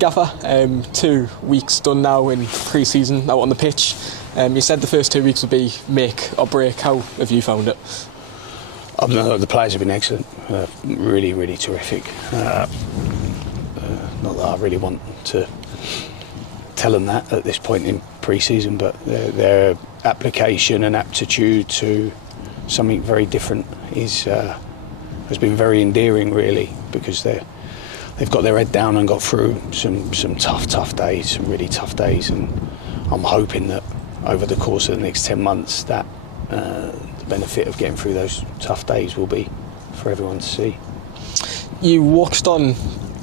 Gaffer, 2 weeks done now in pre-season out on the pitch. You said the first 2 weeks would be make or break. How have you found it? The players have been excellent, really, really terrific. Not that I really want to tell them that at this point in pre-season, but their application and aptitude to something very different has been very endearing, really, because they've got their head down and got through some tough days, some really tough days, and I'm hoping that over the course of the next 10 months that the benefit of getting through those tough days will be for everyone to see. You watched on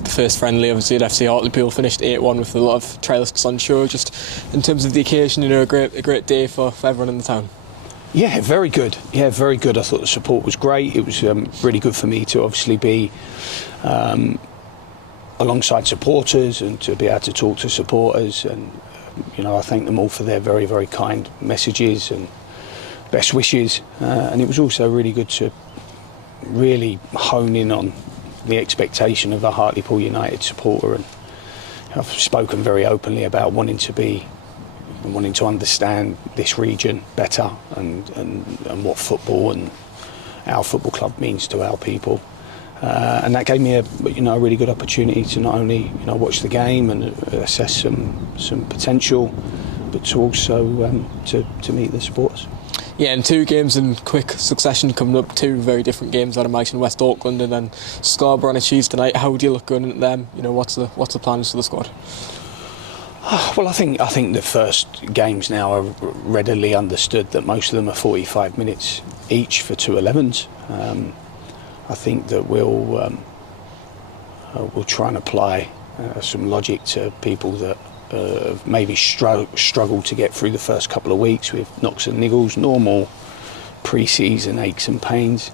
the first friendly, obviously, at FC Hartlepool, finished 8-1 with a lot of trialists on show. Just in terms of the occasion, a great day for everyone in the town. Yeah, very good. I thought the support was great. It was really good for me to obviously be alongside supporters and to be able to talk to supporters, and I thank them all for their very, very kind messages and best wishes, and it was also really good to really hone in on the expectation of a Hartlepool United supporter, and I've spoken very openly about wanting to understand this region better and what football and our football club means to our people, and that gave me a really good opportunity to not only watch the game and assess some potential, but to also to meet the supporters. Yeah, and 2 games in quick succession coming up, 2 very different games, I'd imagine. West Auckland and then Scarborough on a Tuesday night. How do you look going into them? What's the plans for the squad? Well, I think the first games now are readily understood that most of them are 45 minutes each for 2 11s. I think that we'll try and apply some logic to people that maybe struggle to get through the first couple of weeks with knocks and niggles, normal pre-season aches and pains.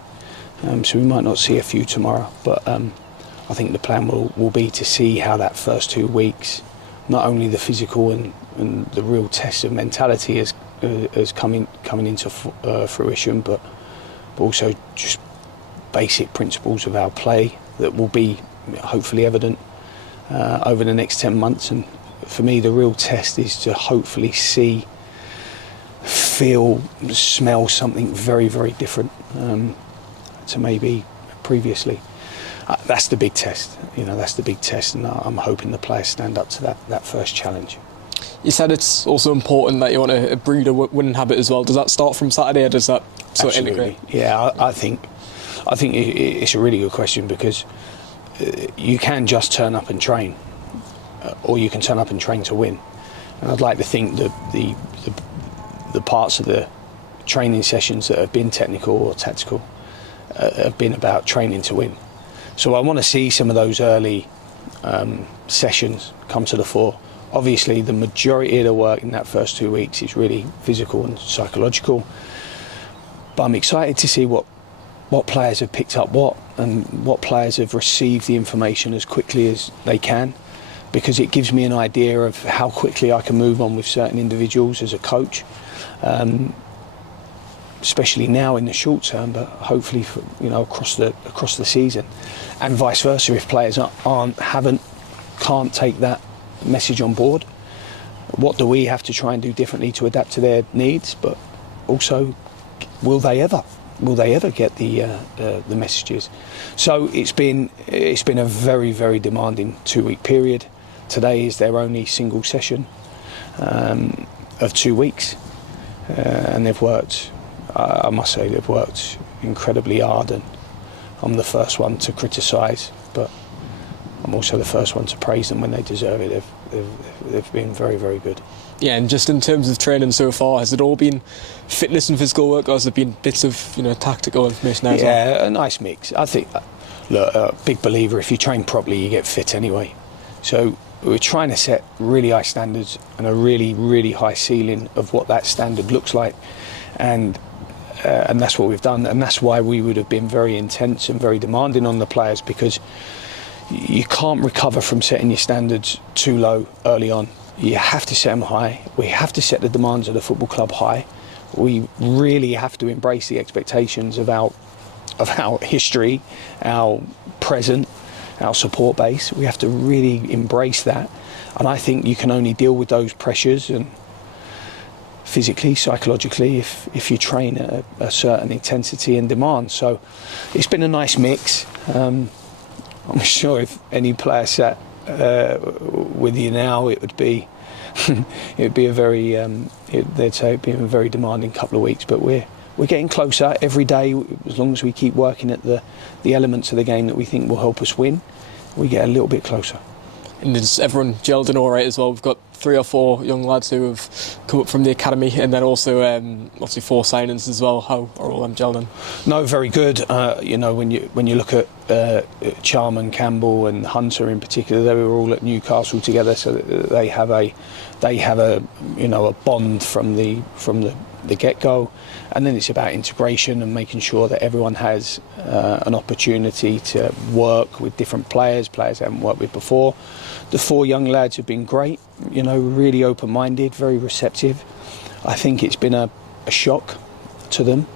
So we might not see a few tomorrow, but I think the plan will be to see how that first 2 weeks, not only the physical and the real test of mentality is coming into fruition, but also just basic principles of our play that will be hopefully evident over the next 10 months. And for me, the real test is to hopefully see, feel, smell something very, very different to maybe previously. That's the big test. That's the big test, and I'm hoping the players stand up to that first challenge. You said it's also important that you want to breed a winning habit as well. Does that start from Saturday, or does that sort of integrate? Yeah, I think it's a really good question, because you can just turn up and train, or you can turn up and train to win. And I'd like to think that the parts of the training sessions that have been technical or tactical have been about training to win. So I want to see some of those early sessions come to the fore. Obviously, the majority of the work in that first 2 weeks is really physical and psychological, but I'm excited to see what players have picked up and what players have received the information as quickly as they can, because it gives me an idea of how quickly I can move on with certain individuals as a coach, especially now in the short term, but hopefully across the season, and vice versa. If players can't take that message on board, what do we have to try and do differently to adapt to their needs? But also, will they ever get the messages? So it's been a very, very demanding 2-week period. Today is their only single session of 2 weeks, and they've worked. I must say they've worked incredibly hard, and I'm the first one to criticise, but I'm also the first one to praise them when they deserve it. They've been very, very good. Yeah, and just in terms of training so far, has it all been fitness and physical work, or has there been bits of tactical information there as well? Yeah, a nice mix. I think, look, a big believer, if you train properly, you get fit anyway. So we're trying to set really high standards and a really, really high ceiling of what that standard looks like, and that's what we've done, and that's why we would have been very intense and very demanding on the players, because you can't recover from setting your standards too low early on. You have to set them high. We have to set the demands of the football club high. We really have to embrace the expectations of our history, our present, our support base. We have to really embrace that, and I think you can only deal with those pressures and physically, psychologically, if you train at a certain intensity and demand. So it's been a nice mix. I'm sure if any player sat with you now, it would be a very they'd say it'd be a very demanding couple of weeks. But we're getting closer every day. As long as we keep working at the elements of the game that we think will help us win, we get a little bit closer. And is everyone gelled in all right as well? We've got 3 or 4 young lads who have come up from the academy, and then also obviously 4 signings as well. How are all them gelled in? No, very good. When you look at Charman, Campbell, and Hunter in particular, they were all at Newcastle together, so they have a bond from the get-go. And then it's about integration and making sure that everyone has an opportunity to work with different players they haven't worked with before. The 4 young lads have been great, really open-minded, very receptive. I think it's been a shock to them,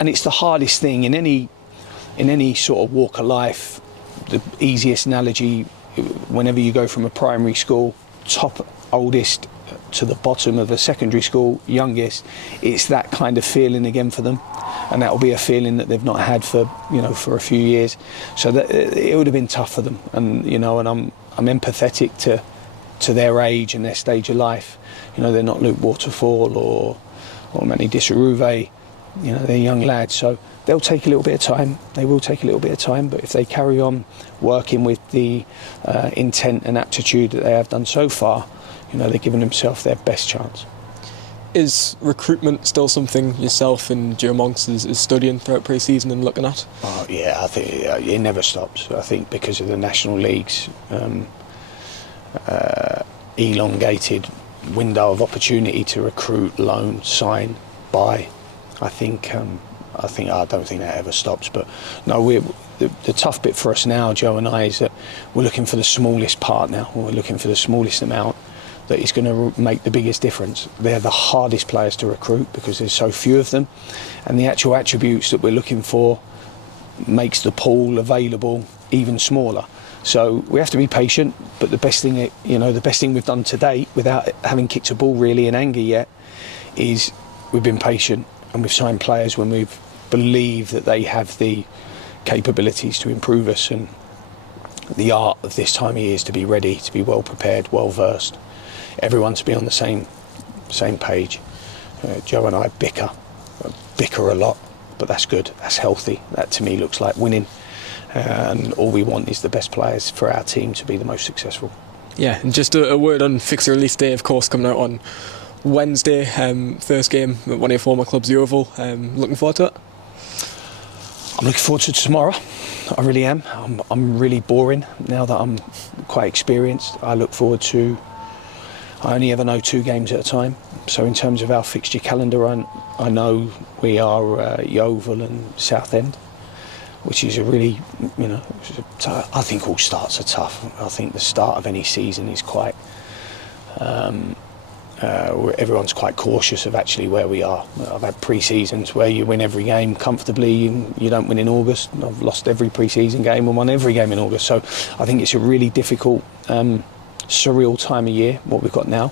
and it's the hardest thing in any sort of walk of life. The easiest analogy, whenever you go from a primary school, top oldest, to the bottom of a secondary school, youngest, it's that kind of feeling again for them, and that will be a feeling that they've not had for a few years. So that it would have been tough for them, and I'm empathetic to their age and their stage of life. They're not Luke Waterfall or Manny Dissaruve. They're young lads, so they'll take a little bit of time. They will take a little bit of time, but if they carry on working with the intent and aptitude that they have done so far, they're giving themselves their best chance. Is recruitment still something yourself and Joe Monks is studying throughout pre-season and looking at? Oh, yeah, I think it never stops. I think because of the National League's elongated window of opportunity to recruit, loan, sign, buy, I don't think that ever stops. But no, the tough bit for us now, Joe and I, is that we're looking for the smallest part now. We're looking for the smallest amount that is going to make the biggest difference. They're the hardest players to recruit because there's so few of them, and the actual attributes that we're looking for makes the pool available even smaller. So we have to be patient, but the best thing we've done to date, without having kicked a ball really in anger yet, is we've been patient and we've signed players when we've believed that they have the capabilities to improve us. And the art of this time of year is to be ready, to be well prepared, well versed, everyone to be on the same page. Joe and I bicker a lot, but that's good, that's healthy. That to me looks like winning, and all we want is the best players for our team to be the most successful. Yeah, and just a word on fixture release day, of course, coming out on Wednesday, first game at one of your former clubs, the Oval. Looking forward to it? I'm looking forward to tomorrow. I really am. I'm really boring now that I'm quite experienced. I only ever know 2 games at a time. So in terms of our fixture calendar, I know we are Yeovil and Southend, which is a really, I think all starts are tough. I think the start of any season is quite, everyone's quite cautious of actually where we are. I've had pre-seasons where you win every game comfortably and you don't win in August. I've lost every pre-season game and won every game in August. So I think it's a really difficult, surreal time of year, what we've got now.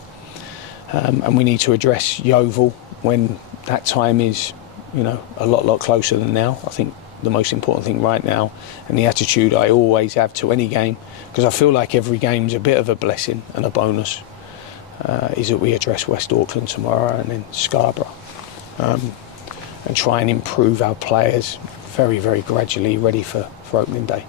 And we need to address Yeovil when that time is, a lot closer than now. I think the most important thing right now, and the attitude I always have to any game, because I feel like every game's a bit of a blessing and a bonus, is that we address West Auckland tomorrow and then Scarborough, and try and improve our players very, very gradually, ready for opening day.